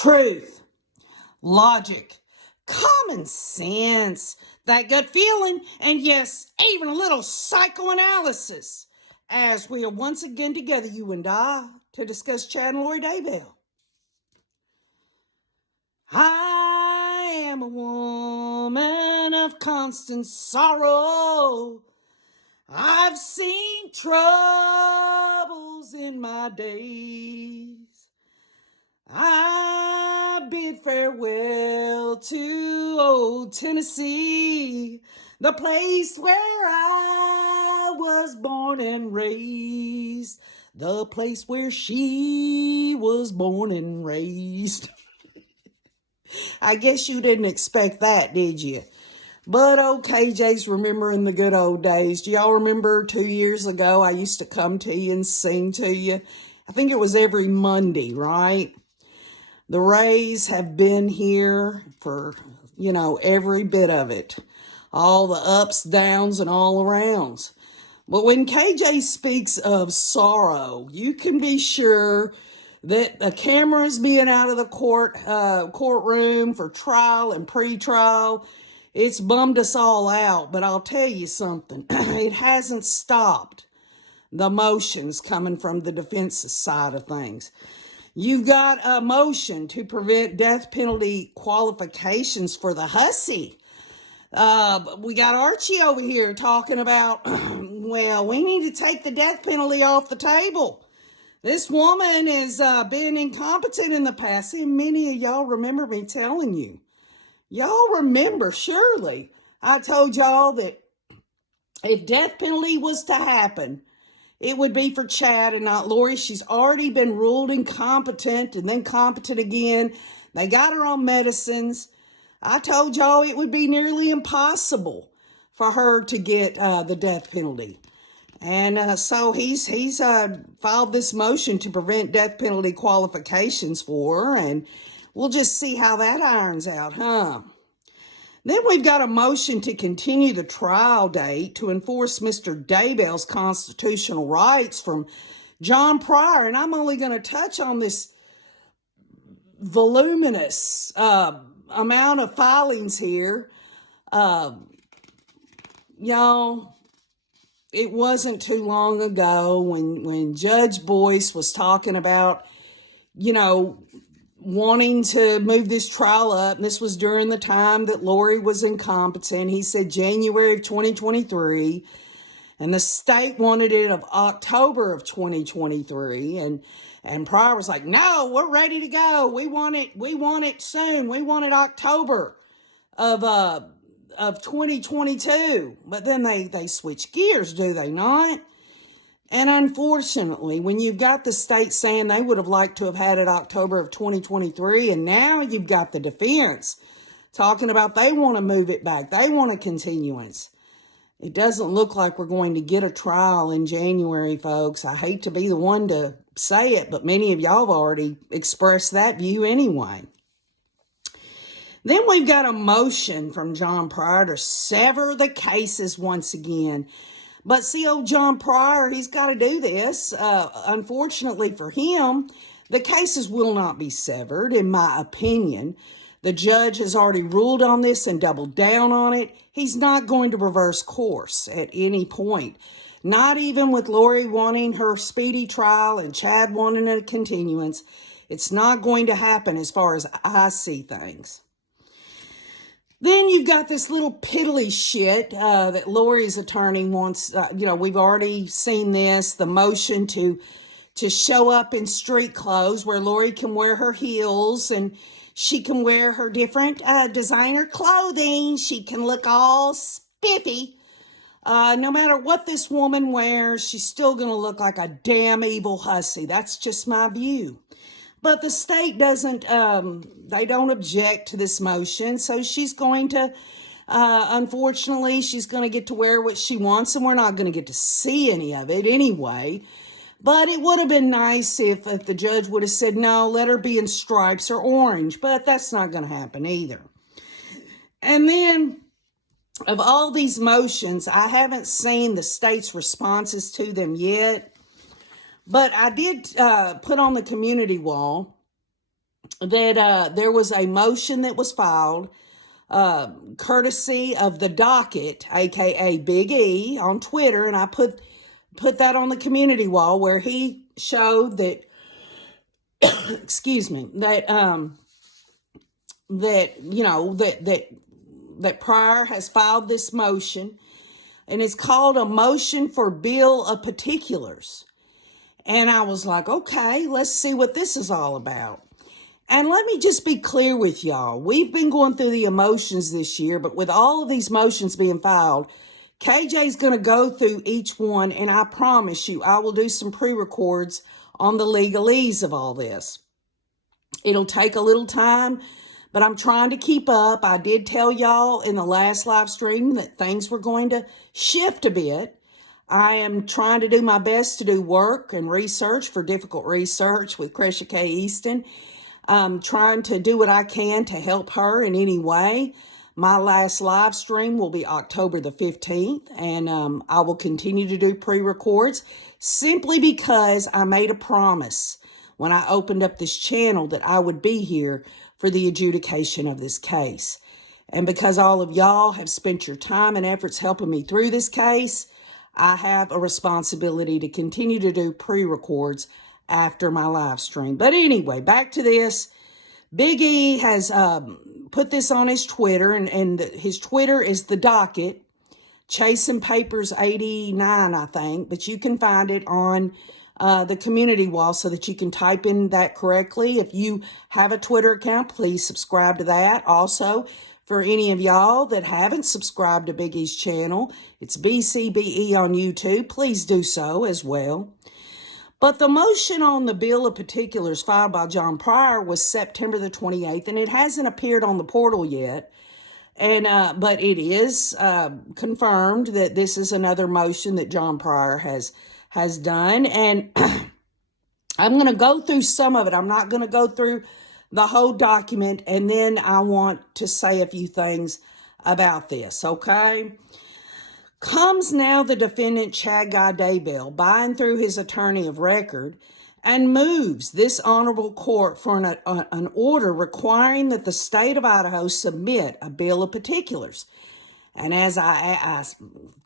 truth, logic, common sense, that gut feeling, and yes, even a little psychoanalysis, as we are once again together, you and I, to discuss Chad and Lori Daybell. I am a woman of constant sorrow. I've seen troubles in my days. I bid farewell to old Tennessee, the place where I was born and raised, the place where she was born and raised. I guess you didn't expect that, did you? But KJ's remembering the good old days. Do y'all remember 2 years ago I used to come to you and sing to you? I think it was every Monday, right? The Rays have been here for, every bit of it. All the ups, downs, and all arounds. But when KJ speaks of sorrow, you can be sure that the cameras being out of the courtroom for trial and pre-trial, it's bummed us all out. But I'll tell you something, it hasn't stopped the motions coming from the defense's side of things. You've got a motion to prevent death penalty qualifications for the hussy. We got Archie over here talking about, well, we need to take the death penalty off the table. This woman has been incompetent in the past, and many of y'all remember me telling you. Y'all remember, surely, I told y'all that if death penalty was to happen, it would be for Chad and not Lori. She's already been ruled incompetent and then competent again. They got her on medicines. I told y'all it would be nearly impossible for her to get the death penalty. And so he's filed this motion to prevent death penalty qualifications for her, and we'll just see how that irons out, huh? Then we've got a motion to continue the trial date to enforce Mr. Daybell's constitutional rights from John Pryor, and I'm only going to touch on this voluminous amount of filings here. Y'all, it wasn't too long ago when Judge Boyce was talking about, wanting to move this trial up. And this was during the time that Lori was incompetent. He said January of 2023. And the state wanted it of October of 2023. And Pryor was like, no, we're ready to go. We want it soon. We want it October of 2022. But then they switch gears, do they not? And unfortunately, when you've got the state saying they would have liked to have had it October of 2023, and now you've got the defense talking about they want to move it back. They want a continuance. It doesn't look like we're going to get a trial in January, folks. I hate to be the one to say it, but many of y'all have already expressed that view anyway. Then we've got a motion from John Pryor to sever the cases once again. But see, old John Pryor, he's got to do this. Unfortunately for him, the cases will not be severed, in my opinion. The judge has already ruled on this and doubled down on it. He's not going to reverse course at any point. Not even with Lori wanting her speedy trial and Chad wanting a continuance. It's not going to happen as far as I see things. Then you've got this little piddly shit that Lori's attorney wants. We've already seen this, the motion to show up in street clothes where Lori can wear her heels and she can wear her different designer clothing. She can look all spiffy. No matter what this woman wears, she's still going to look like a damn evil hussy. That's just my view. But the state doesn't, they don't object to this motion. So she's going to, unfortunately, she's going to get to wear what she wants, and we're not going to get to see any of it anyway. But it would have been nice if the judge would have said, no, let her be in stripes or orange. But that's not going to happen either. And then, of all these motions, I haven't seen the state's responses to them yet. But I did put on the community wall that there was a motion that was filed courtesy of the docket, aka Big E, on Twitter, and I put that on the community wall where he showed that excuse me, that that Pryor has filed this motion, and it's called a motion for bill of particulars. And I was like, okay, let's see what this is all about. And let me just be clear with y'all. We've been going through the emotions this year, but with all of these motions being filed, KJ's going to go through each one, and I promise you, I will do some pre-records on the legalese of all this. It'll take a little time, but I'm trying to keep up. I did tell y'all in the last live stream that things were going to shift a bit. I am trying to do my best to do work and research for difficult research with Cresha K. Easton. I'm trying to do what I can to help her in any way. My last live stream will be October the 15th, and I will continue to do pre-records simply because I made a promise when I opened up this channel that I would be here for the adjudication of this case. And because all of y'all have spent your time and efforts helping me through this case, I have a responsibility to continue to do pre-records after my live stream. But anyway, back to this. Big E has put this on his Twitter, and his Twitter is the docket, Chasing Papers 89, I think, but you can find it on the community wall so that you can type in that correctly. If you have a Twitter account, please subscribe to that. Also, for any of y'all that haven't subscribed to Big E's channel, it's BCBE on YouTube. Please do so as well. But the motion on the bill of particulars filed by John Pryor was September the 28th, and it hasn't appeared on the portal yet. And but it is confirmed that this is another motion that John Pryor has done. And I'm going to go through some of it. I'm not going to go through the whole document, and then I want to say a few things about this, okay? Comes now the defendant, Chad Guy Daybell, by and through his attorney of record, and moves this honorable court for an order requiring that the state of Idaho submit a bill of particulars. And as I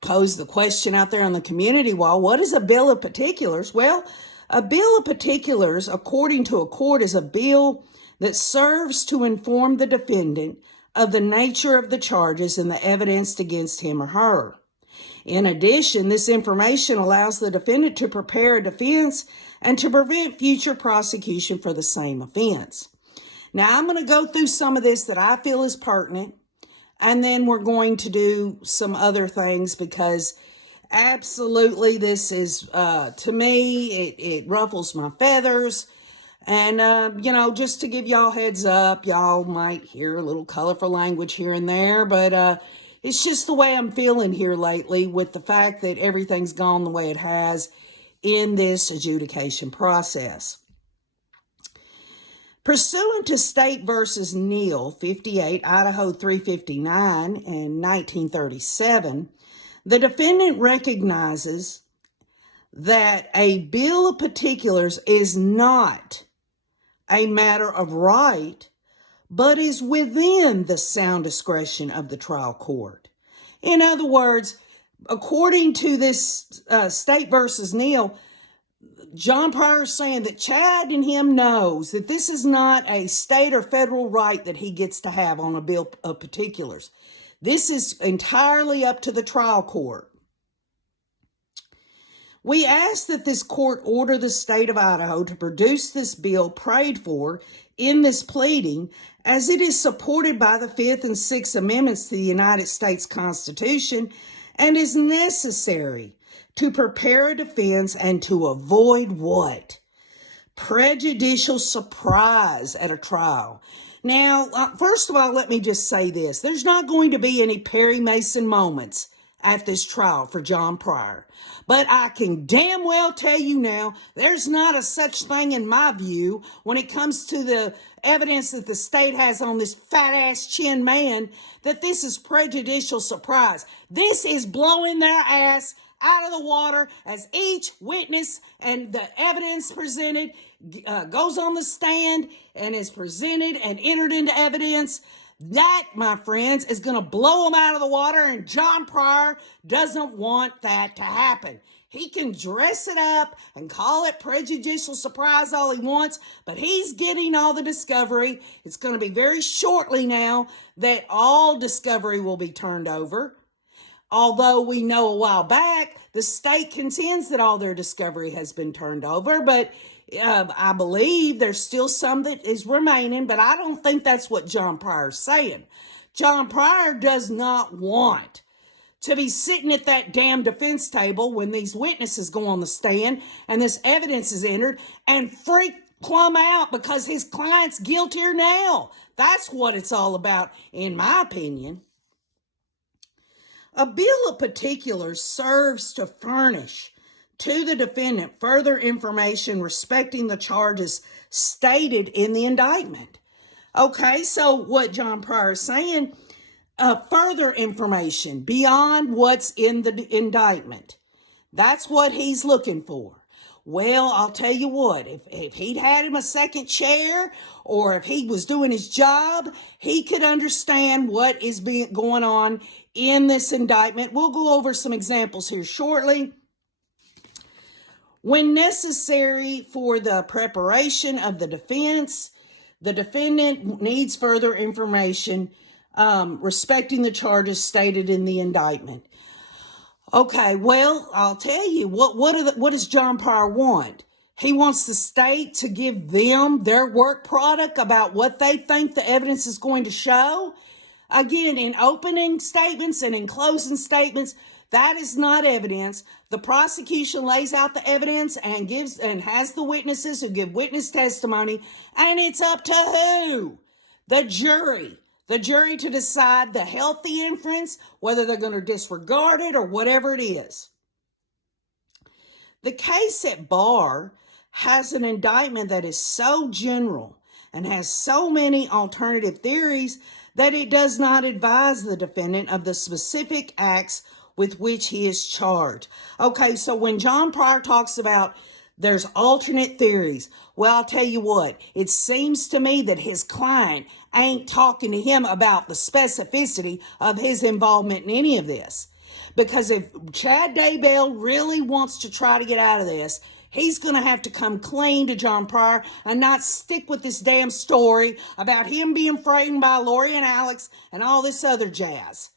posed the question out there on the community wall, what is a bill of particulars? Well, a bill of particulars, according to a court, is a bill that serves to inform the defendant of the nature of the charges and the evidence against him or her. In addition, this information allows the defendant to prepare a defense and to prevent future prosecution for the same offense. Now, I'm going to go through some of this that I feel is pertinent, and then we're going to do some other things because absolutely this is, to me, it ruffles my feathers. And, just to give y'all heads up, y'all might hear a little colorful language here and there, but it's just the way I'm feeling here lately with the fact that everything's gone the way it has in this adjudication process. Pursuant to State versus Neal, 58, Idaho 359, in 1937, the defendant recognizes that a bill of particulars is not a matter of right, but is within the sound discretion of the trial court. In other words, according to this State versus Neal, John Pryor is saying that Chad and him knows that this is not a state or federal right that he gets to have on a bill of particulars. This is entirely up to the trial court. We ask that this court order the state of Idaho to produce this bill prayed for in this pleading, as it is supported by the 5th and 6th Amendments to the United States Constitution and is necessary to prepare a defense and to avoid what? Prejudicial surprise at a trial. Now, first of all, let me just say this. There's not going to be any Perry Mason moments at this trial for John Pryor. But I can damn well tell you now, there's not a such thing in my view when it comes to the evidence that the state has on this fat-ass chin man, that this is prejudicial surprise. This is blowing their ass out of the water as each witness and the evidence presented goes on the stand and is presented and entered into evidence. That, my friends, is going to blow them out of the water, and John Pryor doesn't want that to happen. He can dress it up and call it prejudicial surprise all he wants, but he's getting all the discovery. It's going to be very shortly now that all discovery will be turned over. Although we know a while back, the state contends that all their discovery has been turned over, but I believe there's still some that is remaining, but I don't think that's what John Pryor's saying. John Pryor does not want to be sitting at that damn defense table when these witnesses go on the stand and this evidence is entered and freak plumb out because his client's guiltier now. That's what it's all about, in my opinion. A bill of particulars serves to furnish to the defendant further information respecting the charges stated in the indictment. Okay, so what John Pryor is saying, further information beyond what's in the indictment. That's what he's looking for. Well, I'll tell you what, if he'd had him a second chair, or if he was doing his job, he could understand what is going on in this indictment. We'll go over some examples here shortly. When necessary for the preparation of the defense, the defendant needs further information respecting the charges stated in the indictment. Okay, well, I'll tell you, what does John Pryor want? He wants the state to give them their work product about what they think the evidence is going to show. Again, in opening statements and in closing statements, that is not evidence. The prosecution lays out the evidence and has the witnesses who give witness testimony, and it's up to who? The jury. The jury to decide the healthy inference, whether they're going to disregard it or whatever it is. The case at bar has an indictment that is so general and has so many alternative theories that it does not advise the defendant of the specific acts with which he is charged. Okay, so when John Pryor talks about there's alternate theories, well, I'll tell you what, it seems to me that his client ain't talking to him about the specificity of his involvement in any of this. Because if Chad Daybell really wants to try to get out of this, he's going to have to come clean to John Pryor and not stick with this damn story about him being frightened by Lori and Alex and all this other jazz.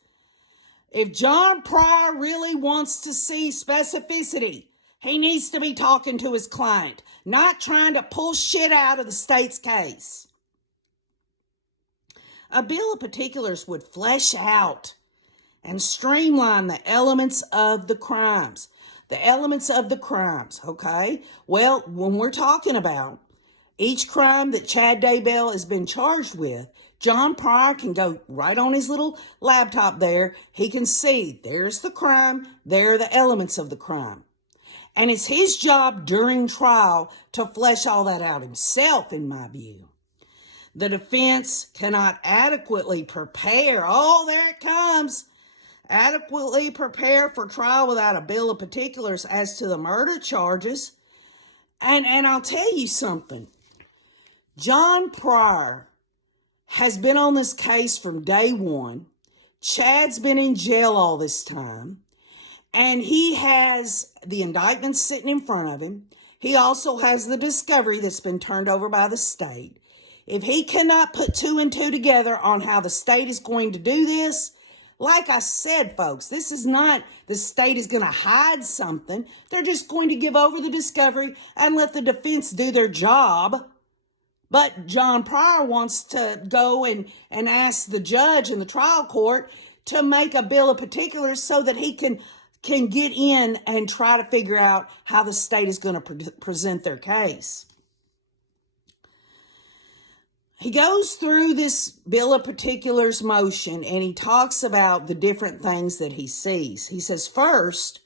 If John Pryor really wants to see specificity, he needs to be talking to his client, not trying to pull shit out of the state's case. A bill of particulars would flesh out and streamline the elements of the crimes. The elements of the crimes, okay? Well, when we're talking about each crime that Chad Daybell has been charged with, John Pryor can go right on his little laptop there. He can see there's the crime, there are the elements of the crime. And it's his job during trial to flesh all that out himself, in my view. The defense cannot adequately prepare. Oh, there it comes. Adequately prepare for trial without a bill of particulars as to the murder charges. And I'll tell you something. John Pryor has been on this case from day one. Chad's been in jail all this time. And he has the indictment sitting in front of him. He also has the discovery that's been turned over by the state. If he cannot put two and two together on how the state is going to do this, like I said, folks, this is not the state is going to hide something. They're just going to give over the discovery and let the defense do their job. But John Pryor wants to go and ask the judge in the trial court to make a bill of particulars so that he can get in and try to figure out how the state is going to present their case. He goes through this bill of particulars motion and he talks about the different things that he sees. He says first,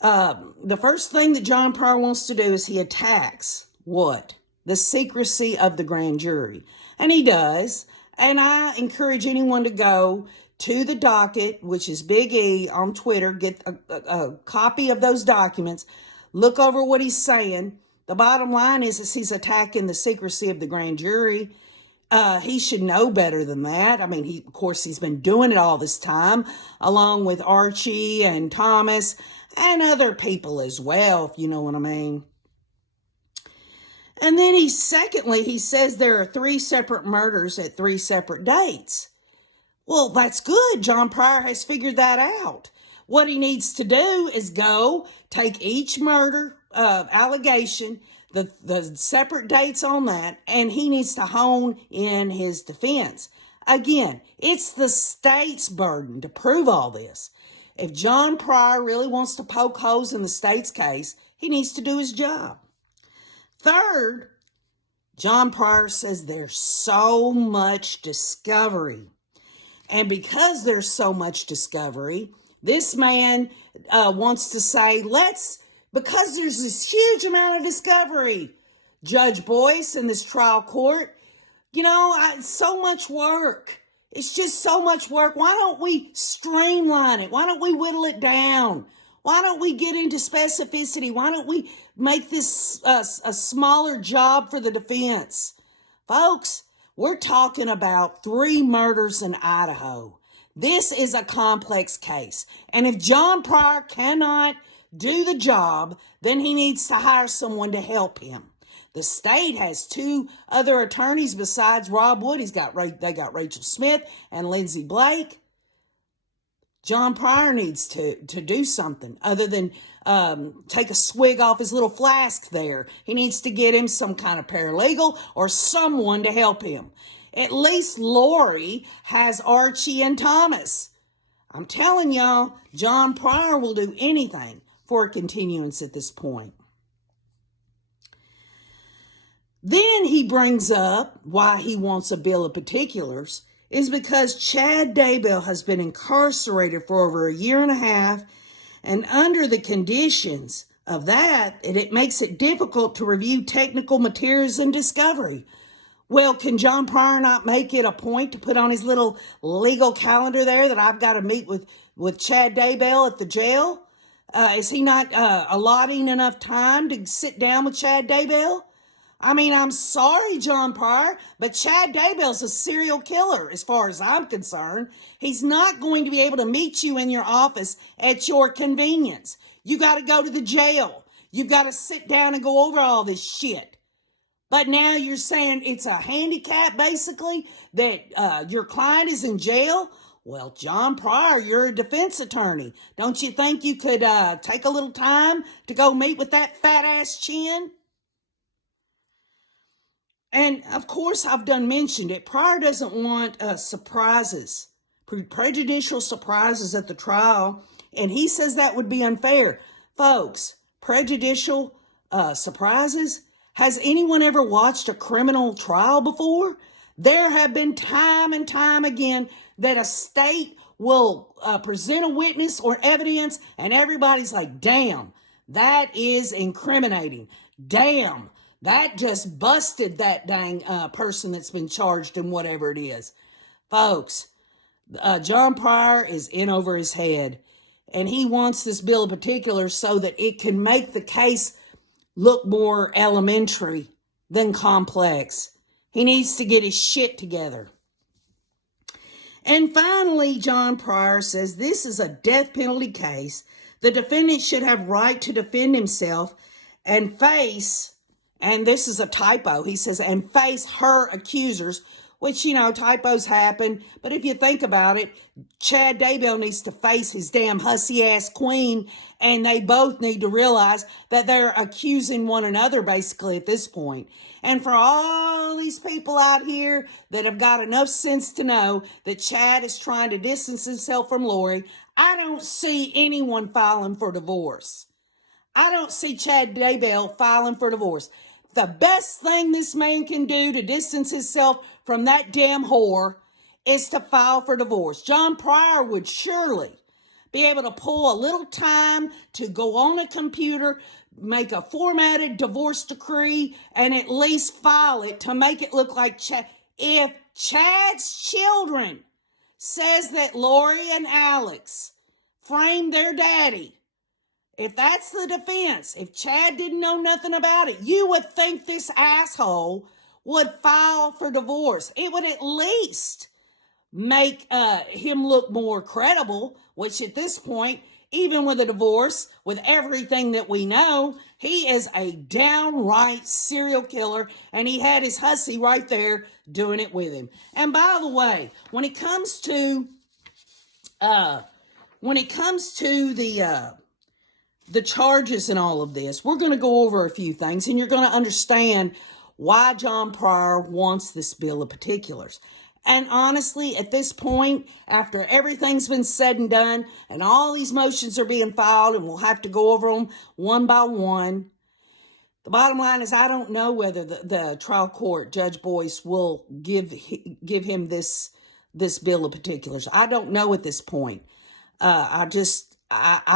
the first thing that John Pryor wants to do is he attacks what? The secrecy of the grand jury. And he does. And I encourage anyone to go to the docket, which is Big E on Twitter. Get a copy of those documents. Look over what he's saying. The bottom line is he's attacking the secrecy of the grand jury. He should know better than that. I mean, of course, he's been doing it all this time, along with Archie and Thomas and other people as well, if you know what I mean. And then he says there are 3 separate murders at 3 separate dates. Well, that's good. John Pryor has figured that out. What he needs to do is go take each murder allegation, the separate dates on that, and he needs to hone in his defense. Again, it's the state's burden to prove all this. If John Pryor really wants to poke holes in the state's case, he needs to do his job. Third, John Pryor says there's so much discovery. And because there's so much discovery, this man wants to say, because there's this huge amount of discovery, Judge Boyce in this trial court, so much work. It's just so much work. Why don't we streamline it? Why don't we whittle it down? Why don't we get into specificity? Why don't we make this a smaller job for the defense? Folks, we're talking about 3 murders in Idaho. This is a complex case. And if John Pryor cannot do the job, then he needs to hire someone to help him. The state has 2 other attorneys besides Rob Wood. They got Rachel Smith and Lindsay Blake. John Pryor needs to do something other than take a swig off his little flask there. He needs to get him some kind of paralegal or someone to help him. At least Lori has Archie and Thomas. I'm telling y'all, John Pryor will do anything for a continuance at this point. Then he brings up why he wants a bill of particulars is because Chad Daybell has been incarcerated for over 1.5 years, and under the conditions of that, it makes it difficult to review technical materials and discovery. Well, can John Pryor not make it a point to put on his little legal calendar there that I've got to meet with Chad Daybell at the jail? Is he not allotting enough time to sit down with Chad Daybell? I mean, I'm sorry, John Pryor, but Chad Daybell's a serial killer as far as I'm concerned. He's not going to be able to meet you in your office at your convenience. You got to go to the jail. You've got to sit down and go over all this shit. But now you're saying it's a handicap, basically, that your client is in jail? Well, John Pryor, you're a defense attorney. Don't you think you could take a little time to go meet with that fat-ass chin? And, of course, I've done mentioned it. Pryor doesn't want surprises, prejudicial surprises at the trial, and he says that would be unfair. Folks, prejudicial surprises? Has anyone ever watched a criminal trial before? There have been time and time again that a state will present a witness or evidence, and everybody's like, damn, that is incriminating. Damn. That just busted that dang person that's been charged in whatever it is. Folks, John Pryor is in over his head, and he wants this bill of particulars so that it can make the case look more elementary than complex. He needs to get his shit together. And finally, John Pryor says this is a death penalty case. The defendant should have right to defend himself and face... And this is a typo. He says, and face her accusers, which, typos happen. But if you think about it, Chad Daybell needs to face his damn hussy-ass queen, and they both need to realize that they're accusing one another, basically, at this point. And for all these people out here that have got enough sense to know that Chad is trying to distance himself from Lori, I don't see anyone filing for divorce. I don't see Chad Daybell filing for divorce. The best thing this man can do to distance himself from that damn whore is to file for divorce. John Pryor would surely be able to pull a little time to go on a computer, make a formatted divorce decree, and at least file it to make it look like Chad. If Chad's children says that Lori and Alex framed their daddy, if that's the defense, if Chad didn't know nothing about it, you would think this asshole would file for divorce. It would at least make him look more credible, which at this point, even with a divorce, with everything that we know, he is a downright serial killer, and he had his hussy right there doing it with him. And by the way, when it comes to the charges and all of this, we're going to go over a few things, and you're going to understand why John Pryor wants this bill of particulars. And honestly, at this point, after everything's been said and done, and all these motions are being filed, and we'll have to go over them one by one, the bottom line is I don't know whether the trial court, Judge Boyce, will give him this bill of particulars. I don't know at this point. I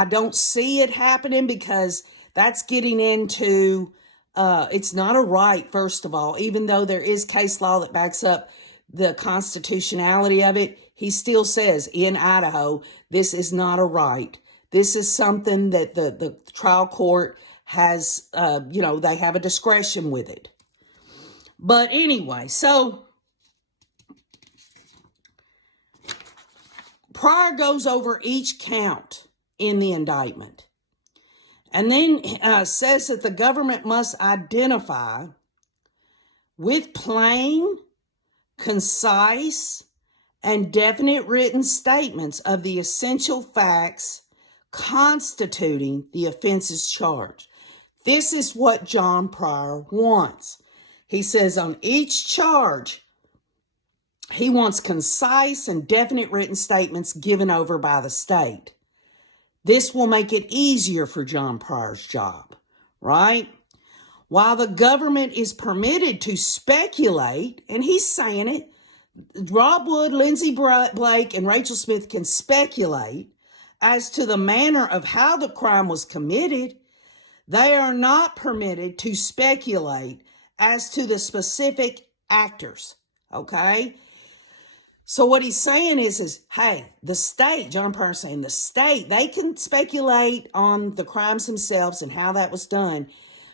don't see it happening, because that's getting into, it's not a right, first of all, even though there is case law that backs up the constitutionality of it. He still says in Idaho, this is not a right. This is something that the trial court has, they have a discretion with it. But anyway, so Pryor goes over each count in the indictment, and then says that the government must identify with plain, concise, and definite written statements of the essential facts constituting the offenses charged. This is what John Pryor wants. He says on each charge, he wants concise and definite written statements given over by the state. This will make it easier for John Pryor's job, right? While the government is permitted to speculate, and he's saying it, Rob Wood, Lindsey Blake, and Rachel Smith can speculate as to the manner of how the crime was committed, they are not permitted to speculate as to the specific actors, okay? So what he's saying is hey, the state, John Pryor saying the state, they can speculate on the crimes themselves and how that was done,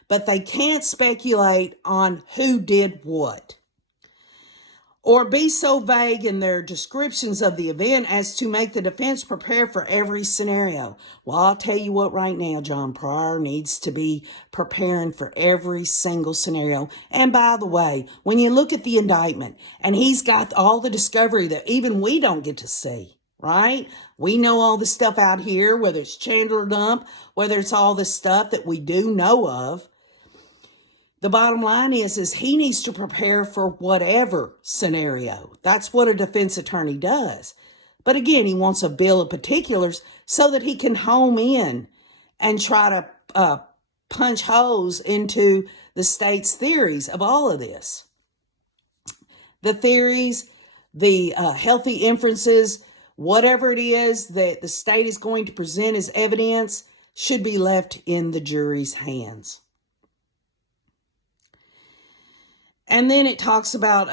but they can't speculate on who did what, or be so vague in their descriptions of the event as to make the defense prepare for every scenario. Well, I'll tell you what, right now, John Pryor needs to be preparing for every single scenario. And by the way, when you look at the indictment, and he's got all the discovery that even we don't get to see, right? We know all the stuff out here, whether it's Chandler Dump, whether it's all the stuff that we do know of. The bottom line is he needs to prepare for whatever scenario. That's what a defense attorney does. But again, he wants a bill of particulars so that he can home in and try to punch holes into the state's theories of all of this. The theories, the healthy inferences, whatever it is that the state is going to present as evidence should be left in the jury's hands. And then it talks about,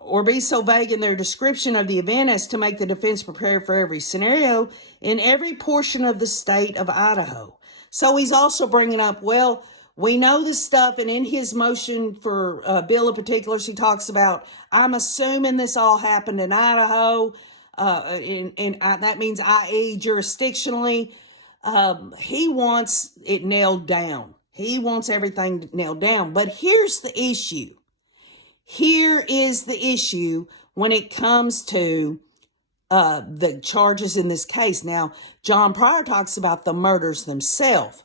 or be so vague in their description of the event as to make the defense prepare for every scenario in every portion of the state of Idaho. So he's also bringing up, well, we know this stuff, and in his motion for bill of particulars, he talks about, I'm assuming this all happened in Idaho, and that means i.e. jurisdictionally. He wants it nailed down. He wants everything nailed down. But here's the issue. Here is the issue when it comes to the charges in this case. Now, John Pryor talks about the murders themselves.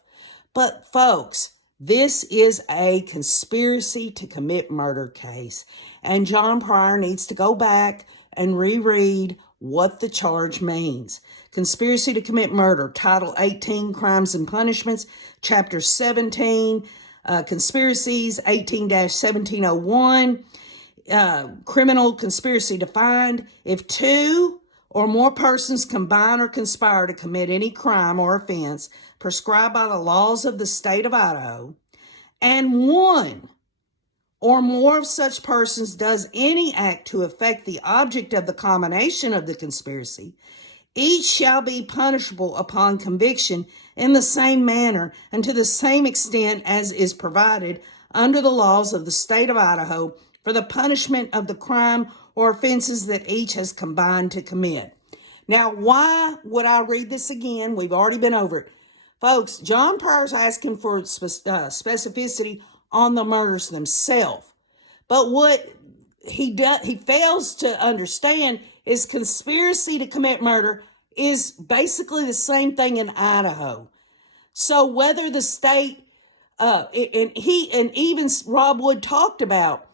But folks, this is a conspiracy to commit murder case. And John Pryor needs to go back and reread what the charge means. Conspiracy to commit murder, Title 18, Crimes and Punishments, Chapter 17, Conspiracies, 18-1701, Criminal Conspiracy defined. If two or more persons combine or conspire to commit any crime or offense prescribed by the laws of the state of Idaho, and one or more of such persons does any act to affect the object of the combination of the conspiracy, each shall be punishable upon conviction in the same manner and to the same extent as is provided under the laws of the state of Idaho for the punishment of the crime or offenses that each has combined to commit. Now, why would I read this again? We've already been over it. Folks, John Pryor's asking for specificity on the murders themselves. But what he fails to understand is conspiracy to commit murder is basically the same thing in Idaho. So whether the state, and even Rob Wood talked about,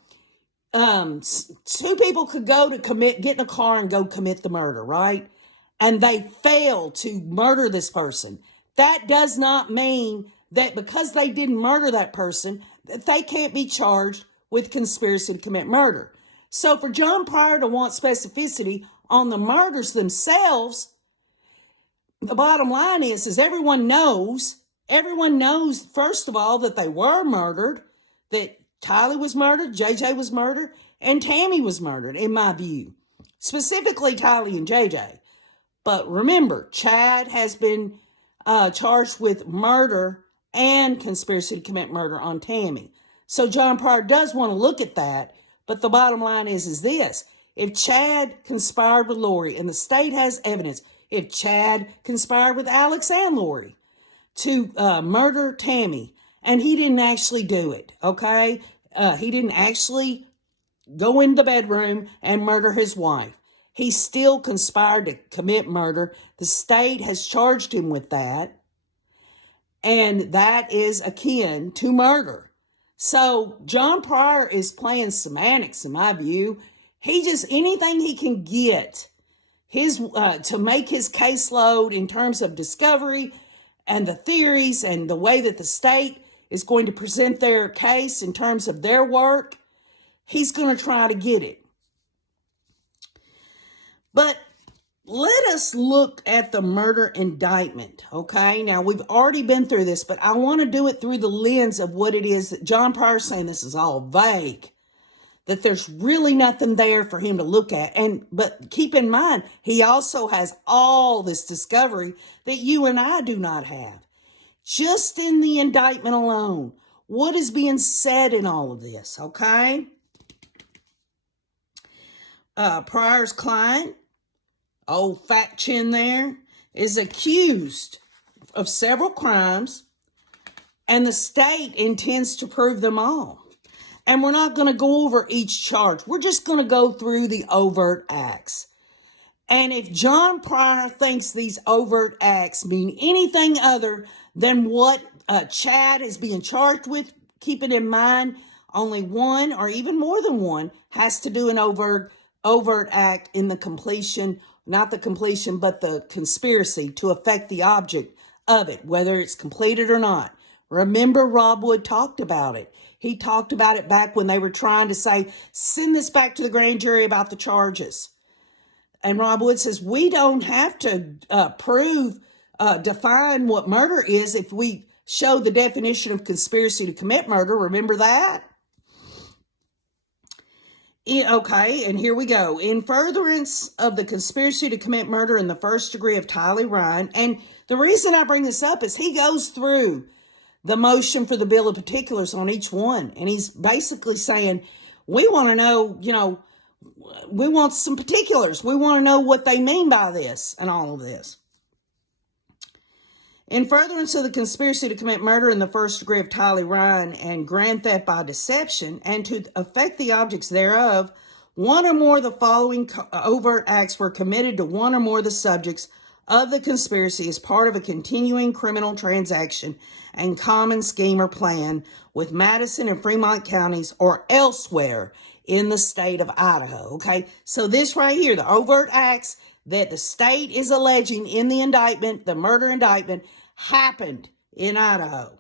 two people could get in a car and go commit the murder, right? And they fail to murder this person. That does not mean that because they didn't murder that person, that they can't be charged with conspiracy to commit murder. So for John Pryor to want specificity on the murders themselves, the bottom line is everyone knows, first of all, that they were murdered, that Tylee was murdered, JJ was murdered, and Tammy was murdered, in my view. Specifically, Tylee and JJ. But remember, Chad has been charged with murder and conspiracy to commit murder on Tammy. So John Pryor does want to look at that, but the bottom line is this. If Chad conspired with Lori, and the state has evidence, if Chad conspired with Alex and Lori to murder Tammy, and he didn't actually do it, okay? He didn't actually go in the bedroom and murder his wife. He still conspired to commit murder. The state has charged him with that, and that is akin to murder. So John Pryor is playing semantics, in my view. He just, anything he can get to make his caseload in terms of discovery and the theories and the way that the state is going to present their case in terms of their work, he's going to try to get it. But let us look at the murder indictment, okay? Now, we've already been through this, but I want to do it through the lens of what it is that John Pryor's saying this is all vague, that there's really nothing there for him to look at. But keep in mind, he also has all this discovery that you and I do not have. Just in the indictment alone, what is being said in all of this, okay? Pryor's client, old fat chin there, is accused of several crimes, and the state intends to prove them all. And we're not going to go over each charge. We're just going to go through the overt acts. And if John Pryor thinks these overt acts mean anything other than what Chad is being charged with, keep it in mind, only one or even more than one has to do an overt act in the completion, not the completion, but the conspiracy to affect the object of it, whether it's completed or not. Remember, Rob Wood talked about it. He talked about it back when they were trying to say, send this back to the grand jury about the charges. And Rob Wood says, we don't have to define what murder is if we show the definition of conspiracy to commit murder. Remember that? Okay, and here we go. In furtherance of the conspiracy to commit murder in the first degree of Tylee Ryan, and the reason I bring this up is he goes through the motion for the bill of particulars on each one, and he's basically saying, we want to know, we want some particulars. We want to know what they mean by this and all of this. In furtherance of the conspiracy to commit murder in the first degree of Tylee Ryan and grand theft by deception and to affect the objects thereof, one or more of the following overt acts were committed to one or more of the subjects of the conspiracy as part of a continuing criminal transaction and common scheme or plan with Madison and Fremont counties or elsewhere in the state of Idaho. Okay, so this right here, the overt acts that the state is alleging in the indictment, the murder indictment, happened in Idaho.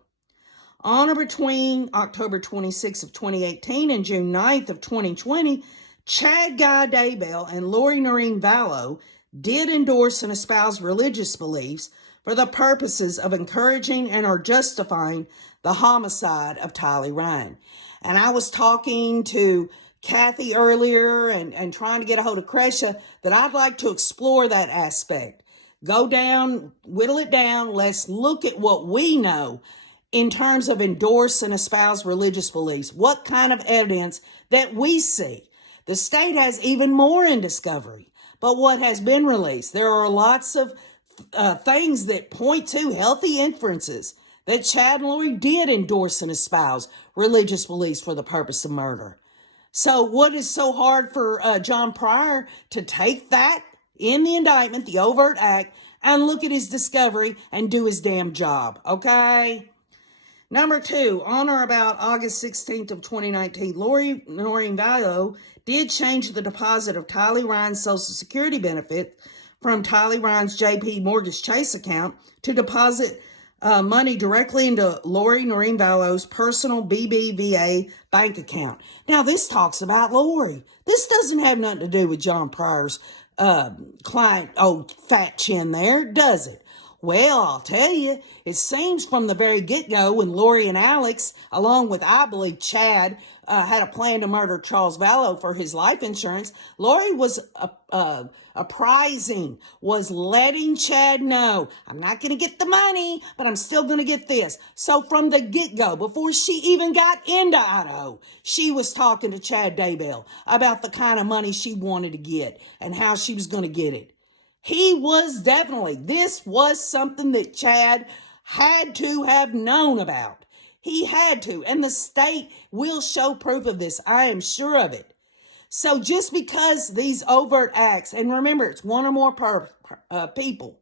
On or between October 26th of 2018 and June 9th of 2020, Chad Guy Daybell and Lori Noreen Vallow did endorse and espouse religious beliefs for the purposes of encouraging and or justifying the homicide of Tylee Ryan. And I was talking to Kathy earlier and trying to get a hold of Kresha that I'd like to explore that aspect. Go down, whittle it down. Let's look at what we know in terms of endorse and espouse religious beliefs. What kind of evidence that we see? The state has even more in discovery. But what has been released, there are lots of things that point to healthy inferences that Chad and Lori did endorse and espouse religious beliefs for the purpose of murder. So what is so hard for John Pryor to take that in the indictment, the overt act, and look at his discovery and do his damn job, okay? Number 2, on or about August 16th of 2019, Lori Noreen Vallow did change the deposit of Tylee Ryan's Social Security benefit from Tylee Ryan's JP Mortgage Chase account to deposit money directly into Lori Noreen Vallow's personal BBVA bank account. Now, this talks about Lori. This doesn't have nothing to do with John Pryor's client, old fat chin there, does it? Well, I'll tell you, it seems from the very get-go when Lori and Alex, along with, I believe, Chad, had a plan to murder Charles Vallow for his life insurance, Lori was apprising, was letting Chad know, I'm not going to get the money, but I'm still going to get this. So from the get-go, before she even got into Idaho, she was talking to Chad Daybell about the kind of money she wanted to get and how she was going to get it. He was definitely, this was something that Chad had to have known about. He had to, and the state will show proof of this. I am sure of it. So just because these overt acts, and remember, it's one or more people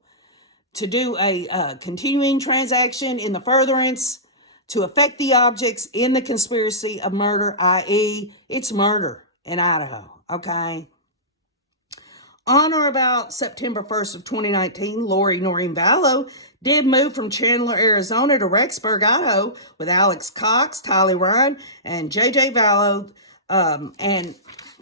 to do a continuing transaction in the furtherance to affect the objects in the conspiracy of murder, i.e., it's murder in Idaho, okay? On or about September 1st of 2019, Lori Noreen Vallow did move from Chandler, Arizona to Rexburg, Idaho with Alex Cox, Tylee Ryan, and J.J. Vallow. And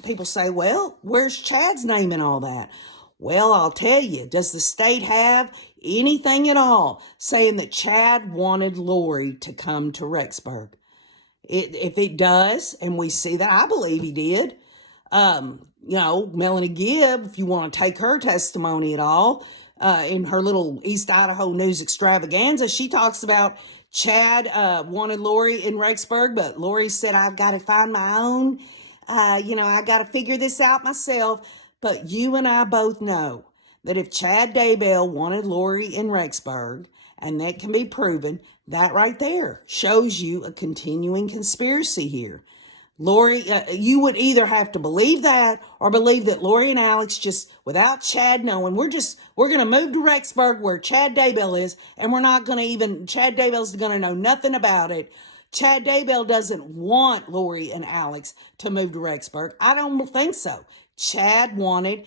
people say, well, where's Chad's name in all that? Well, I'll tell you, does the state have anything at all saying that Chad wanted Lori to come to Rexburg? If it does, and we see that, I believe he did. Melanie Gibb, if you want to take her testimony at all, in her little East Idaho News extravaganza, she talks about Chad wanted Lori in Rexburg, but Lori said, I've got to find my own, I got to figure this out myself. But you and I both know that if Chad Daybell wanted Lori in Rexburg, and that can be proven, that right there shows you a continuing conspiracy here. Lori, you would either have to believe that or believe that Lori and Alex just, without Chad knowing, we're going to move to Rexburg where Chad Daybell is, and we're not going to even, Chad Daybell's going to know nothing about it. Chad Daybell doesn't want Lori and Alex to move to Rexburg. I don't think so. Chad wanted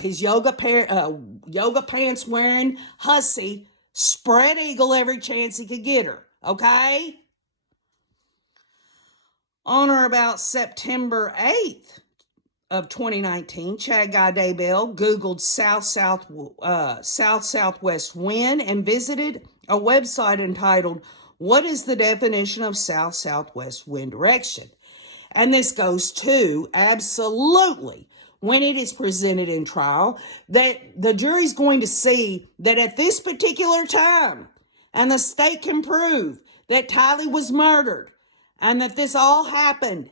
his yoga pants wearing hussy, spread eagle every chance he could get her, okay? On or about September 8th of 2019, Chad Guy Daybell Googled South-Southwest wind and visited a website entitled, What is the definition of South-Southwest wind direction? And this goes to, absolutely, when it is presented in trial, that the jury's going to see that at this particular time, and the state can prove that Tylee was murdered, and that this all happened,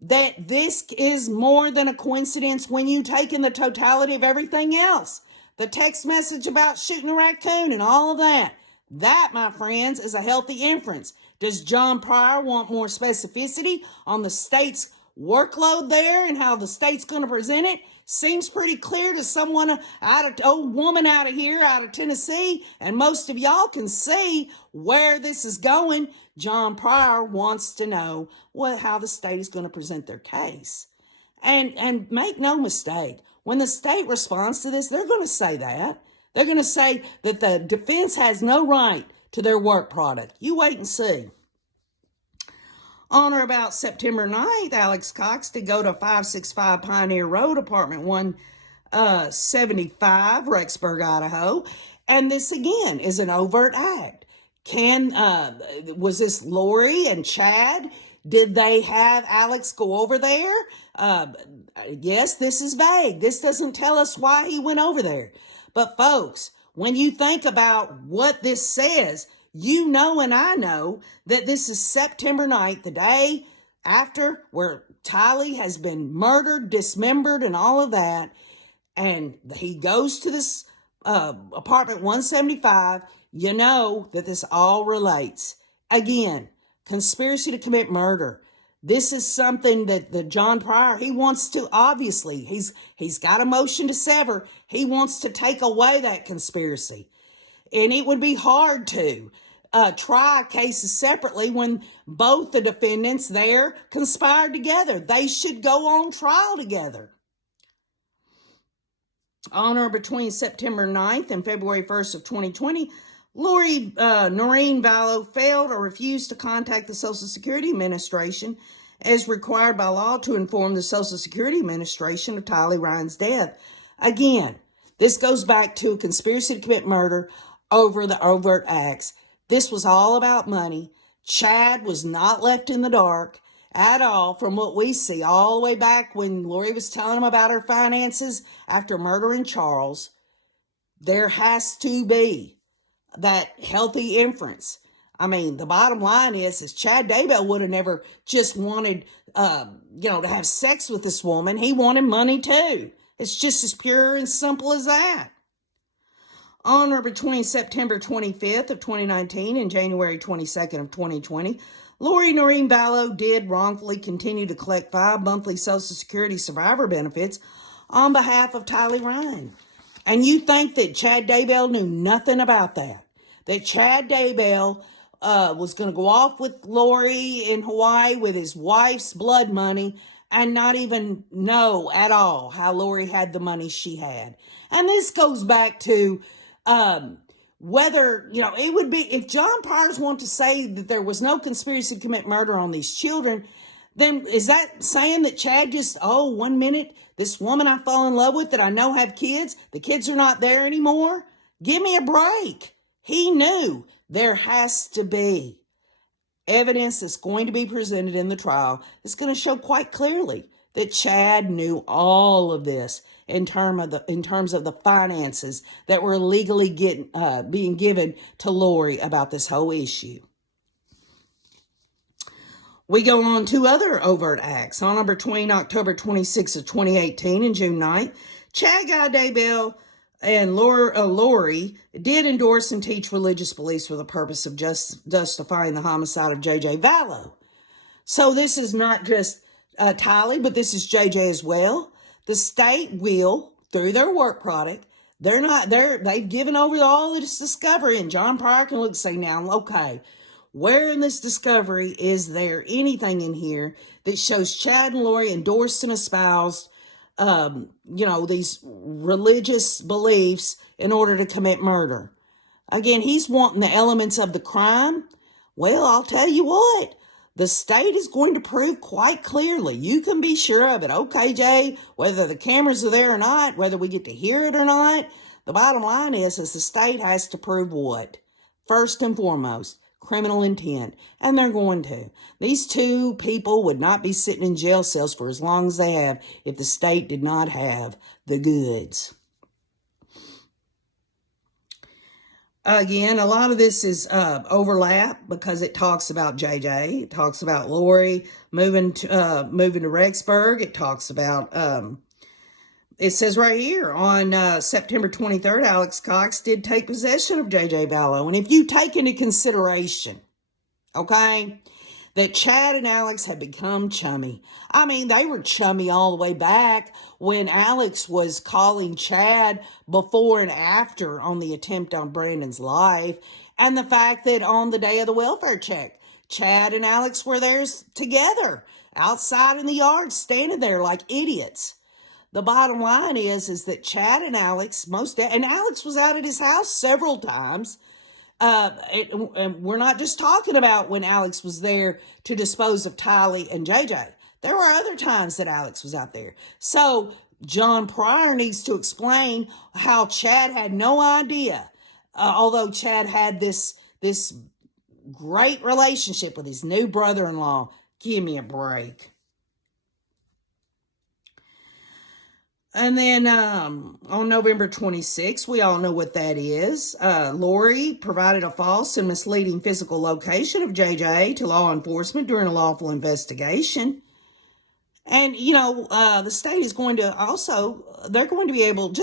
that this is more than a coincidence when you take in the totality of everything else. The text message about shooting a raccoon and all of that. That, my friends, is a healthy inference. Does John Pryor want more specificity on the state's workload there and how the state's going to present it? Seems pretty clear to someone, old woman out of here, out of Tennessee, and most of y'all can see where this is going. John Pryor wants to know how the state is going to present their case. And make no mistake, when the state responds to this, they're going to say that. They're going to say that the defense has no right to their work product. You wait and see. On or about September 9th, Alex Cox did go to 565 Pioneer Road, apartment 175, Rexburg, Idaho. And this, again, is an overt act. Was this Lori and Chad? Did they have Alex go over there? Yes, this is vague. This doesn't tell us why he went over there. But folks, when you think about what this says, you know and I know that this is September 9th, the day after where Tylee has been murdered, dismembered, and all of that. And he goes to this apartment 175. You know that this all relates. Again, conspiracy to commit murder. This is something that the John Pryor, he wants to, obviously, he's got a motion to sever. He wants to take away that conspiracy. And it would be hard to try cases separately when both the defendants there conspired together. They should go on trial together. On or between September 9th and February 1st of 2020, Lori Noreen Vallow failed or refused to contact the Social Security Administration as required by law to inform the Social Security Administration of Tylee Ryan's death. Again, this goes back to a conspiracy to commit murder over the overt acts. This was all about money. Chad was not left in the dark at all from what we see all the way back when Lori was telling him about her finances after murdering Charles. There has to be that healthy inference. I mean, the bottom line is Chad Daybell would have never just wanted, to have sex with this woman. He wanted money too. It's just as pure and simple as that. On or between September 25th of 2019 and January 22nd of 2020, Lori Noreen Vallow did wrongfully continue to collect 5 monthly Social Security survivor benefits on behalf of Tylee Ryan. And you think that Chad Daybell knew nothing about that? That Chad Daybell was going to go off with Lori in Hawaii with his wife's blood money and not even know at all how Lori had the money she had. And this goes back to whether, it would be, if John Pryor's want to say that there was no conspiracy to commit murder on these children, then is that saying that Chad just, 1 minute, this woman I fall in love with that I know have kids, the kids are not there anymore? Give me a break. He knew there has to be evidence that's going to be presented in the trial that's going to show quite clearly that Chad knew all of this in terms of the finances that were illegally being given to Lori about this whole issue. We go on to other overt acts. On or between October 26th of 2018 and June 9th, Chad Guy Daybell and Lori did endorse and teach religious beliefs for the purpose of justifying the homicide of J.J. Vallow. So this is not just Tylee, but this is J.J. as well. The state will, through their work product, they've given over all this discovery, and John Pryor can look and say, now, okay, where in this discovery is there anything in here that shows Chad and Lori endorsed and espoused, these religious beliefs in order to commit murder? Again, he's wanting the elements of the crime. Well, I'll tell you what, the state is going to prove quite clearly. You can be sure of it. Okay, Jay, whether the cameras are there or not, whether we get to hear it or not, the bottom line is the state has to prove what? First and foremost, criminal intent, and they're going to. These two people would not be sitting in jail cells for as long as they have if the state did not have the goods. Again, a lot of this is overlap because it talks about JJ. It talks about Lori moving to Rexburg. It talks about, it says right here, on September 23rd, Alex Cox did take possession of J.J. Vallow. And if you take into consideration, okay, that Chad and Alex had become chummy. I mean, they were chummy all the way back when Alex was calling Chad before and after on the attempt on Brandon's life. And the fact that on the day of the welfare check, Chad and Alex were there together outside in the yard, standing there like idiots. The bottom line is that Chad and Alex, and Alex was out at his house several times. And we're not just talking about when Alex was there to dispose of Tylee and JJ. There were other times that Alex was out there. So John Pryor needs to explain how Chad had no idea, although Chad had this great relationship with his new brother-in-law. Give me a break. And then on November 26th, we all know what that is. Lori provided a false and misleading physical location of JJ to law enforcement during a lawful investigation. And, the state is going to also, they're going to be able,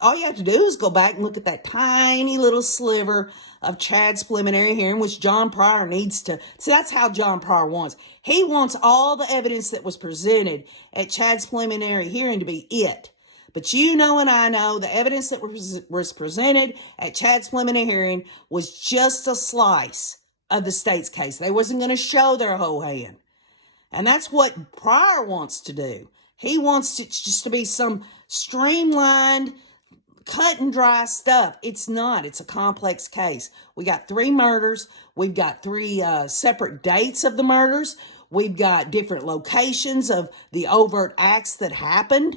all you have to do is go back and look at that tiny little sliver of Chad's preliminary hearing, which John Pryor needs to, see, that's how John Pryor wants. He wants all the evidence that was presented at Chad's preliminary hearing to be it. But you know and I know the evidence that was presented at Chad's preliminary hearing was just a slice of the state's case. They wasn't going to show their whole hand. And that's what Pryor wants to do. He wants it just to be some streamlined, cut and dry stuff. It's not. It's a complex case. We got 3 murders. We've got 3 separate dates of the murders. We've got different locations of the overt acts that happened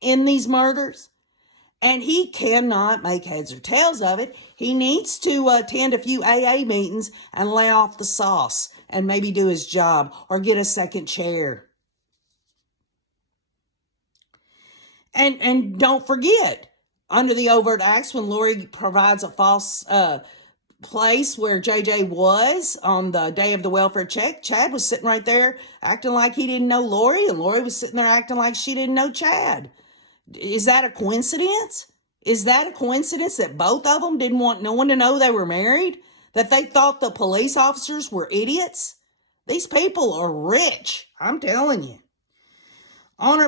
in these murders. And he cannot make heads or tails of it. He needs to attend a few AA meetings and lay off the sauce and maybe do his job or get a second chair. And don't forget, under the overt acts, when Lori provides a false place where JJ was on the day of the welfare check, Chad was sitting right there acting like he didn't know Lori, and Lori was sitting there acting like she didn't know Chad. Is that a coincidence? Is that a coincidence that both of them didn't want no one to know they were married? That they thought the police officers were idiots? These people are rich, I'm telling you. On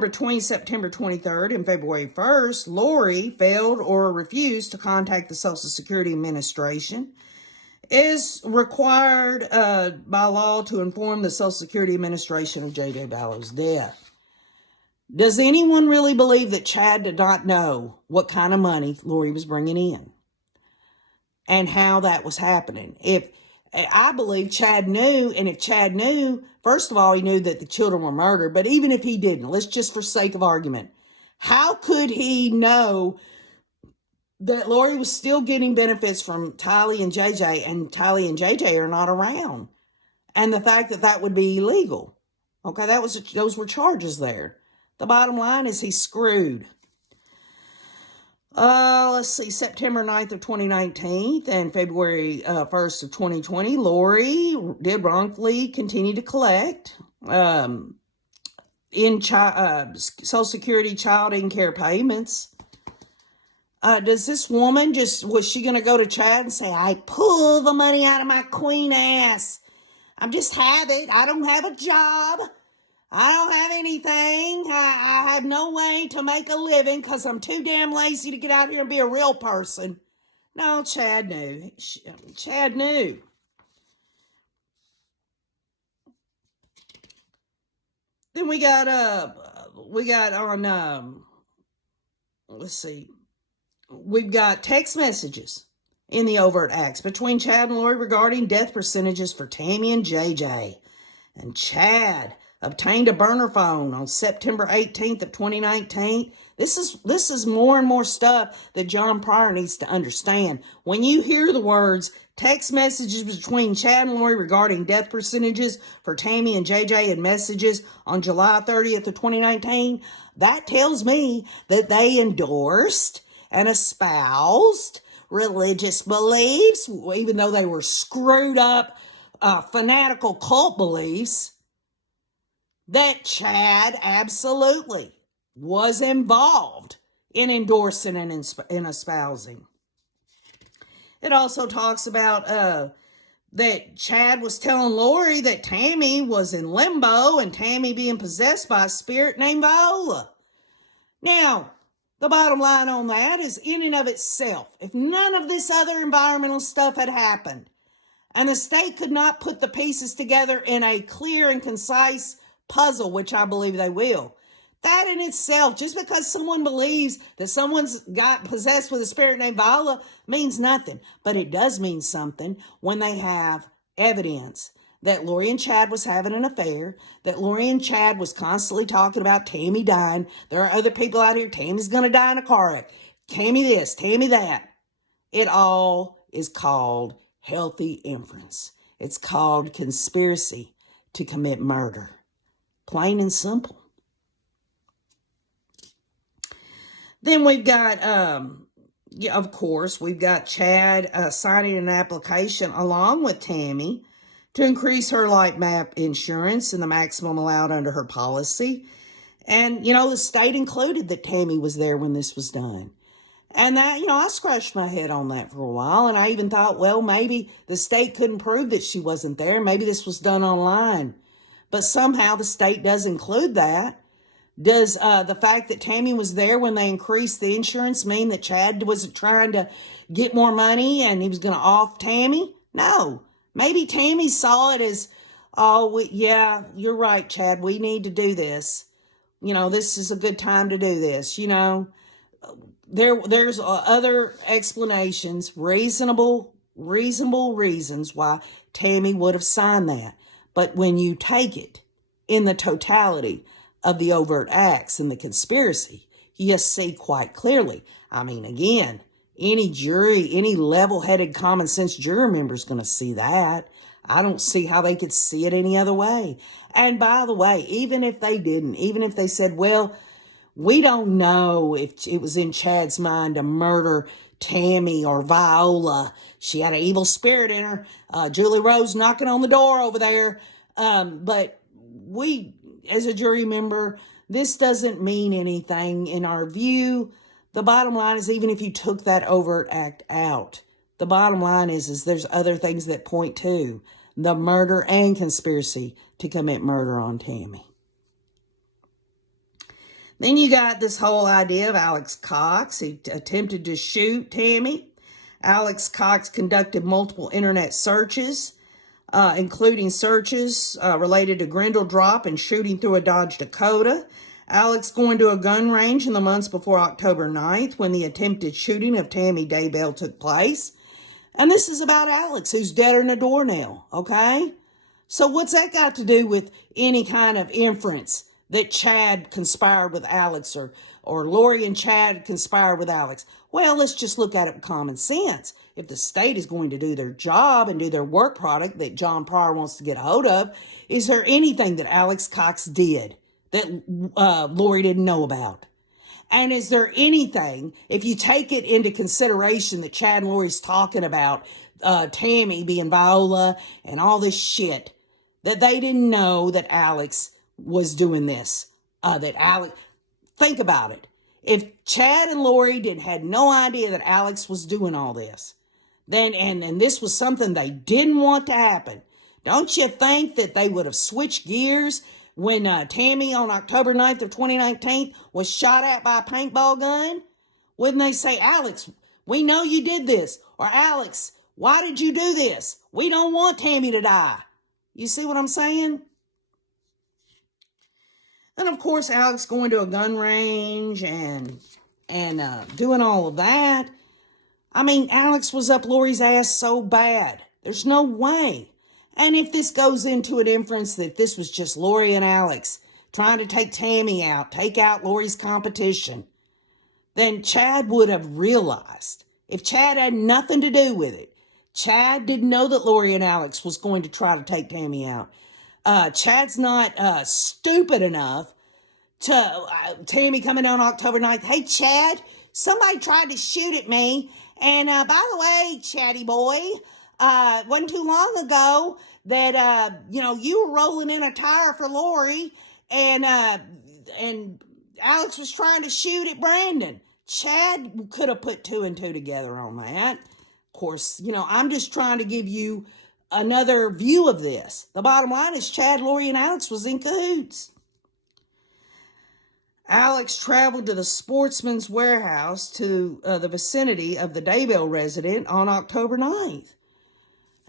between September 23rd and February 1st, Lori failed or refused to contact the Social Security Administration. Is required by law to inform the Social Security Administration of J.J. Ballow's death. Does anyone really believe that Chad did not know what kind of money Lori was bringing in and how that was happening? I believe Chad knew, and if Chad knew, first of all, he knew that the children were murdered, but even if he didn't, let's just for sake of argument, how could he know that Lori was still getting benefits from Tylee and JJ, and Tylee and JJ are not around? And the fact that that would be illegal. Okay, those were charges there. The bottom line is he's screwed. Let's see, September 9th of 2019 and February 1st of 2020, Lori did wrongfully continue to collect in Social Security child in care payments. Does this woman was she going to go to Chad and say, I pull the money out of my queen ass. I just have it. I don't have a job. I don't have anything. I have no way to make a living because I'm too damn lazy to get out here and be a real person. No, Chad knew. Chad knew. Then we got on, let's see. We've got text messages in the overt acts between Chad and Lori regarding death percentages for Tammy and JJ. And Chad obtained a burner phone on September 18th of 2019. This is more and more stuff that John Pryor needs to understand. When you hear the words text messages between Chad and Lori regarding death percentages for Tammy and JJ and messages on July 30th of 2019, that tells me that they endorsed and espoused religious beliefs, even though they were screwed up, fanatical cult beliefs, that Chad absolutely was involved in endorsing and in espousing. It also talks about that Chad was telling Lori that Tammy was in limbo and Tammy being possessed by a spirit named Viola. Now, the bottom line on that is, in and of itself, if none of this other environmental stuff had happened and the state could not put the pieces together in a clear and concise puzzle, which I believe they will, that in itself, just because someone believes that someone's got possessed with a spirit named Viola, means nothing. But it does mean something when they have evidence that Lori and Chad was having an affair, that Lori and Chad was constantly talking about Tammy dying. There are other people out here, Tammy's going to die in a car wreck. Tammy this, Tammy that. It all is called healthy inference. It's called conspiracy to commit murder. Plain and simple. Then we've got, of course, we've got Chad signing an application along with Tammy to increase her light map insurance and the maximum allowed under her policy. And, the state included that Tammy was there when this was done. And that, I scratched my head on that for a while. And I even thought, well, maybe the state couldn't prove that she wasn't there. Maybe this was done online. But somehow the state does include that. Does the fact that Tammy was there when they increased the insurance mean that Chad was trying to get more money and he was going to off Tammy? No. Maybe Tammy saw it as, yeah, you're right, Chad. We need to do this. This is a good time to do this. There's other explanations, reasonable reasons why Tammy would have signed that. But when you take it in the totality of the overt acts and the conspiracy, you see quite clearly. I mean, again, any jury, any level-headed common sense juror member is going to see that. I don't see how they could see it any other way. And by the way, even if they didn't, even if they said, well, we don't know if it was in Chad's mind to murder Tammy or Viola. She had an evil spirit in her. Julie Rose knocking on the door over there. But we, as a jury member, this doesn't mean anything in our view. The bottom line is, even if you took that overt act out, the bottom line is there's other things that point to the murder and conspiracy to commit murder on Tammy. Then you got this whole idea of Alex Cox. He attempted to shoot Tammy. Alex Cox conducted multiple internet searches, including searches related to Grendel drop and shooting through a Dodge Dakota. Alex going to a gun range in the months before October 9th when the attempted shooting of Tammy Daybell took place. And this is about Alex, who's deader than a doornail, okay? So what's that got to do with any kind of inference that Chad conspired with Alex or Lori and Chad conspired with Alex? Well, let's just look at it with common sense. If the state is going to do their job and do their work product that John Pryor wants to get a hold of, is there anything that Alex Cox did that Lori didn't know about? And is there anything, if you take it into consideration that Chad and Lori's talking about Tammy being Viola and all this shit, that they didn't know that Alex was doing this? Think about it. If Chad and Lori had no idea that Alex was doing all this, then and this was something they didn't want to happen, don't you think that they would have switched gears when Tammy on October 9th of 2019 was shot at by a paintball gun? Wouldn't they say, Alex, we know you did this, or Alex, why did you do this? We don't want Tammy to die. You see what I'm saying? And of course, Alex going to a gun range and doing all of that. I mean, Alex was up Lori's ass so bad. There's no way. And if this goes into an inference that this was just Lori and Alex trying to take Tammy out, take out Lori's competition, then Chad would have realized. If Chad had nothing to do with it, Chad didn't know that Lori and Alex was going to try to take Tammy out. Chad's not stupid enough to Tammy coming down October 9th. Hey, Chad, somebody tried to shoot at me. And by the way, Chatty boy, wasn't too long ago that, you were rolling in a tire for Lori and Alex was trying to shoot at Brandon. Chad could have put two and two together on that. Of course, I'm just trying to give you another view of this. The bottom line is Chad, Lori, and Alex was in cahoots. Alex traveled to the Sportsman's Warehouse to the vicinity of the Daybell resident on October 9th.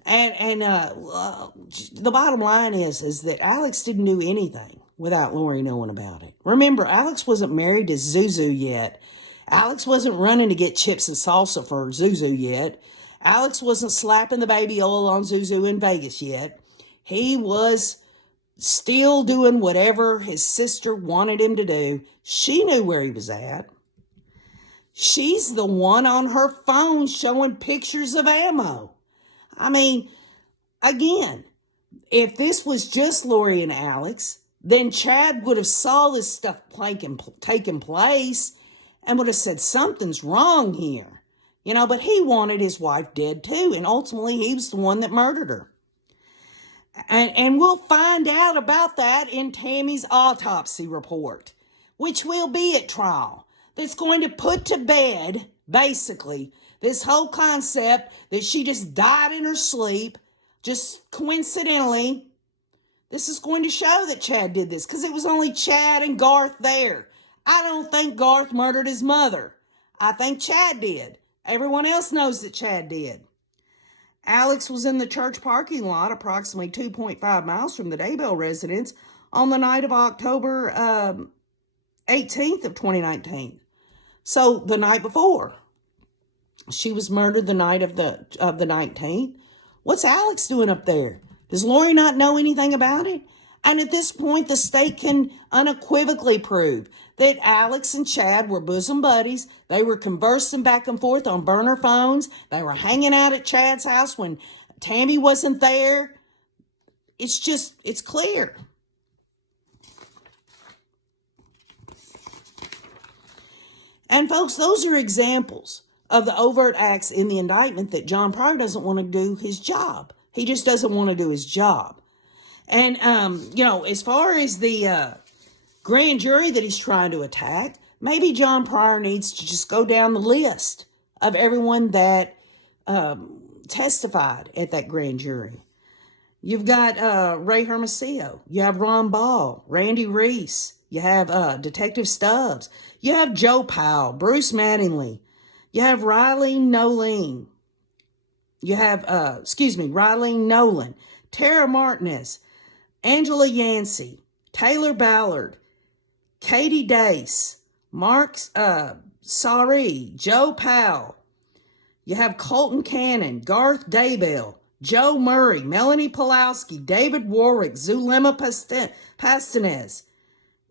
And the bottom line is that Alex didn't do anything without Lori knowing about it. Remember, Alex wasn't married to Zuzu yet. Alex wasn't running to get chips and salsa for Zuzu yet. Alex wasn't slapping the baby oil on Zuzu in Vegas yet. He was still doing whatever his sister wanted him to do. She knew where he was at. She's the one on her phone showing pictures of ammo. I mean, again, if this was just Lori and Alex, then Chad would have saw this stuff taking place and would have said something's wrong here. But he wanted his wife dead too, and ultimately he was the one that murdered her. And we'll find out about that in Tammy's autopsy report, which will be at trial. That's going to put to bed, basically, this whole concept that she just died in her sleep, just coincidentally. This is going to show that Chad did this, because it was only Chad and Garth there. I don't think Garth murdered his mother. I think Chad did. Everyone else knows that Chad did. Alex was in the church parking lot approximately 2.5 miles from the Daybell residence on the night of October 18th of 2019. So the night before. She was murdered the night of the 19th. What's Alex doing up there? Does Lori not know anything about it? And at this point, the state can unequivocally prove that Alex and Chad were bosom buddies. They were conversing back and forth on burner phones. They were hanging out at Chad's house when Tammy wasn't there. It's clear. And folks, those are examples of the overt acts in the indictment that John Pryor doesn't want to do his job. He just doesn't want to do his job. And, as far as the grand jury that he's trying to attack, maybe John Pryor needs to just go down the list of everyone that testified at that grand jury. You've got Ray Hermosillo. You have Ron Ball, Randy Reese. You have Detective Stubbs. You have Joe Powell, Bruce Mattingly. You have Riley Nolan. You have, Riley Nolan, Tara Martinez, Angela Yancey, Taylor Ballard, Katie Dace, Mark Sari, Joe Powell. You have Colton Cannon, Garth Daybell, Joe Murray, Melanie Pulowski, David Warwick, Zulema Pastanez.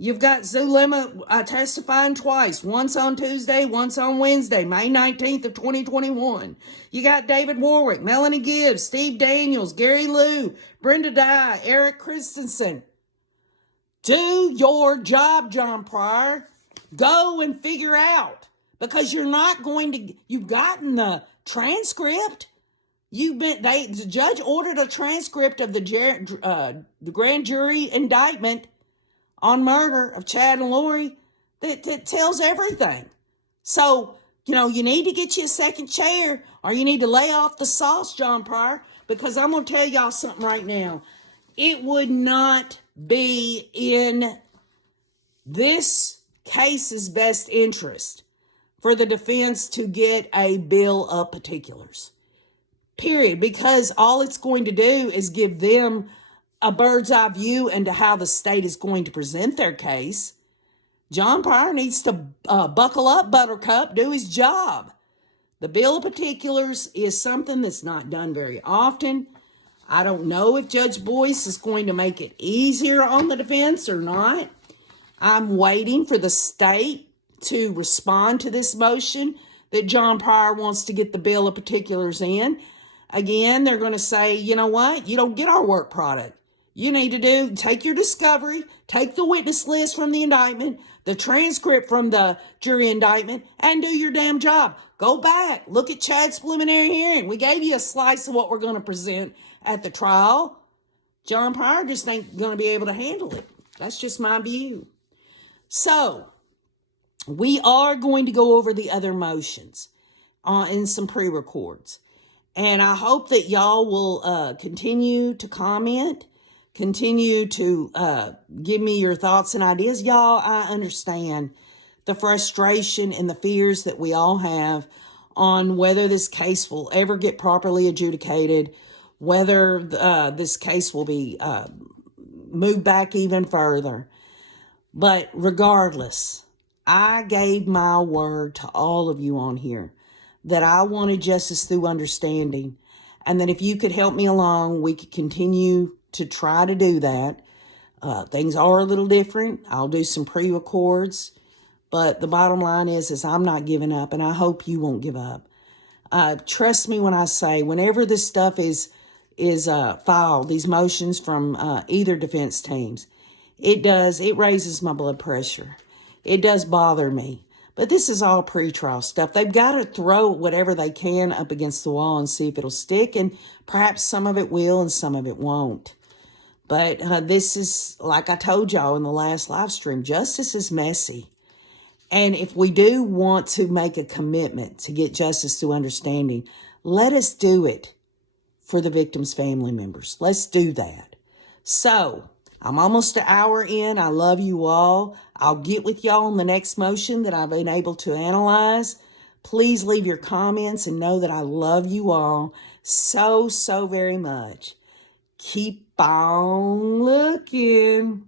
You've got Zulema testifying twice, once on Tuesday, once on Wednesday, May 19th of 2021. You got David Warwick, Melanie Gibbs, Steve Daniels, Gary Liu, Brenda Dye, Eric Christensen. Do your job, John Pryor. Go and figure out, because you're not going to, you've gotten the transcript. The judge ordered a transcript of the grand jury indictment on murder of Chad and Lori that tells everything. So, you need to get you a second chair, or you need to lay off the sauce, John Pryor, because I'm going to tell y'all something right now. It would not be in this case's best interest for the defense to get a bill of particulars. Period. Because all it's going to do is give them a bird's eye view into how the state is going to present their case. John Pryor needs to buckle up, Buttercup, do his job. The bill of particulars is something that's not done very often. I don't know if Judge Boyce is going to make it easier on the defense or not. I'm waiting for the state to respond to this motion that John Pryor wants to get the bill of particulars in. Again, they're going to say, you know what? You don't get our work product. You need to take your discovery, take the witness list from the indictment, the transcript from the jury indictment, and do your damn job. Go back. Look at Chad's preliminary hearing. We gave you a slice of what we're going to present at the trial. John Pryor just ain't going to be able to handle it. That's just my view. So, we are going to go over the other motions in some pre-records. And I hope that y'all will continue to comment, continue to give me your thoughts and ideas. Y'all, I understand the frustration and the fears that we all have on whether this case will ever get properly adjudicated, whether this case will be moved back even further. But regardless, I gave my word to all of you on here that I wanted justice through understanding, and that if you could help me along, we could continue to try to do that. Things are a little different. I'll do some pre-records, but the bottom line is I'm not giving up, and I hope you won't give up. Trust me when I say, whenever this stuff is filed, these motions from either defense teams, it raises my blood pressure. It does bother me. But this is all pretrial stuff. They've got to throw whatever they can up against the wall and see if it'll stick, and perhaps some of it will and some of it won't. But this is, like I told y'all in the last live stream, justice is messy. And if we do want to make a commitment to get justice through understanding, let us do it for the victims' family members. Let's do that. So, I'm almost an hour in. I love you all. I'll get with y'all on the next motion that I've been able to analyze. Please leave your comments and know that I love you all so, so very much. Keep on looking.